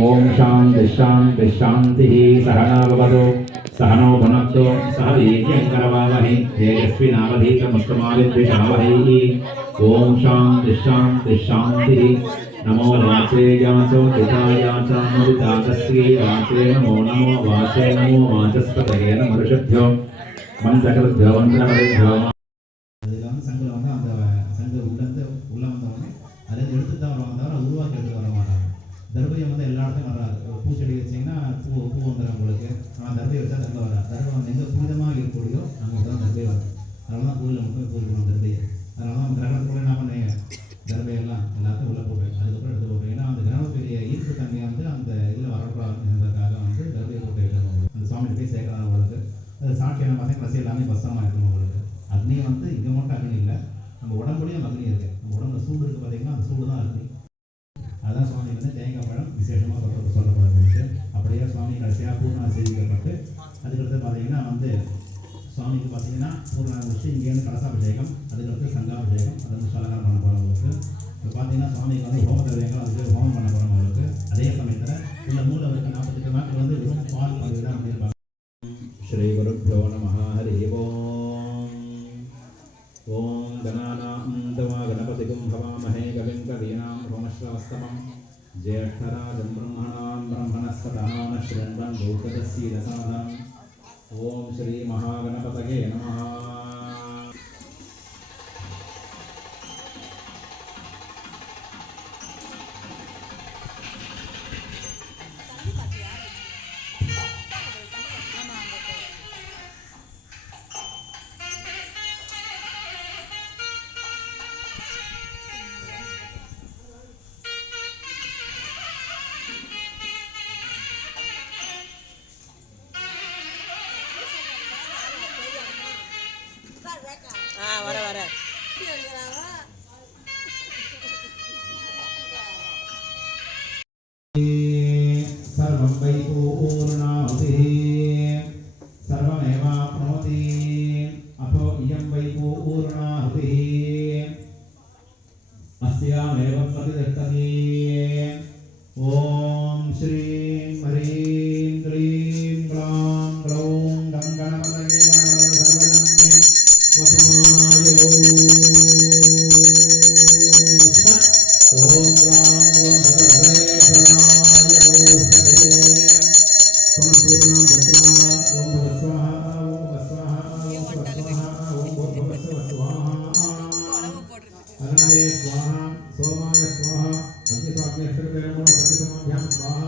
ओम शांति शांति शांति सहना भवतु सहनो भुनक्तु सह वीर्यं करवावहै तेजस्विनावधीतमस्तमाविद्विषावहै ओम शांति शांति शांति नमो वाचे याचो पितायाचामरुदातस्यै वाचे नमो नमो वाचे नमो वाचस्पतये नमरुषभ्यो मन्त्रकृभ्यो मन्त्रपरिभ्यो சங்கில் வந்து அந்த சங்கு உள்ளேருந்து உள்ளே வந்தவொடனே அதை எடுத்து தான் வருவாங்க தவிர உருவாக்கி எடுத்து வர மாட்டாங்க. தர்பையம் வந்து எல்லா இடத்துலையும் வராது. பூச்செடி வச்சிங்கன்னா பூ வந்துடும் உங்களுக்கு. ஆனால் தர்பையை வச்சா தர்பை வராது. தர்பை வந்து எங்கே புனிதமாக இருக்கக்கூடியோ அங்கே தான் தர்பை வரும். அதனால தான் கோயிலில் மட்டும் கோயிலுக்கு தர்பையை. அதனால தான் கிரகணத்துக்குள்ள என்ன பண்ணுவீங்க, தர்பையெல்லாம் எல்லாத்தையும் உள்ளே போடுவேன். அதுக்கப்புறம் எடுத்து போடுவேன். ஏன்னா அந்த கிரகணத்துடைய ஈர்ப்பு தன்மையை வந்து அந்த இதில் வரக்கூடாது என்பதற்காக வந்து தர்பையை போட்டு வைக்கணும். அந்த சுவாமிகிட்ட போய் சேர்க்கலாம் உங்களுக்கு. அது சாட்சியான பார்த்தீங்கன்னா கடைசி எல்லாமே பஸ்தமாக இருக்கணும் உங்களுக்கு. அக்னி வந்து இங்கே மட்டும் அக்னி இல்லை, நம்ம உடம்புலையும் அக்னி இருக்குது. நம்ம உடம்புல சூடு இருக்குது பார்த்தீங்கன்னா அந்த சூடு தான் அக்னி. அதுதான் சுவாமி வந்து தேங்காய் பழம் விசேஷமாக சொல்லப்படப்படுது. அப்படியே சுவாமி கடைசியாக பூர்ணாதி செய்திக்கப்பட்டு அதுக்கடுத்து பார்த்தீங்கன்னா வந்து சுவாமிக்கு பார்த்தீங்கன்னா பூர்ணாதி வச்சு இங்கேருந்து கலசாபிஷேகம், அதுக்கடுத்து சங்காபிஷேகம், அது வந்து சலகாரம் பண்ண போகிறவங்களுக்கு. இப்போ பார்த்தீங்கன்னா சுவாமிக்கு வந்து ஹோம திரவியங்கள் அதுக்கு ஹோமம் பண்ண போகிறவங்களுக்கு. அதே சமயத்தில் இந்த மூலவருக்கு 48 நாட்கள் வந்து வெறும் பால் பகுதி தான் பண்ணியிருப்பாங்க. ஸ்ரீ குருभ्यो நமः ஹரி ஓம். ओम गणानां तवा गणपतिगुं भवामहे कविं कवीनां भुवनश्रवस्तमं ज्येष्ठराजं ब्रह्मणां ब्रह्मणस्पतः न शृण्वन् भूतदस्यीदसादनम् ओम श्री महागणपतये नमः. வர सर्वं वै पूर्णाहुतिः सर्वमेवाप्नोति अथो इयं वै पूर्णाहुतिः अस्यामेव प्रतिष्ठति. ॐ श्रीं ह्रीं क्लीं ग्लां ग्लौं गं गणपतये सर्वजन्मे वसमाय ओम राम ओम सर्वे प्रणाय पूर्ण गत्रा ओम भस्वाहा ओम भस्वाहा ओम भस्वाहा ओम भस्वाहा अग्नये स्वाहा सोमाय स्वाहा अग्नि स्वाग्नेश्वर नमो सत्यसमाभ्यां स्वाहा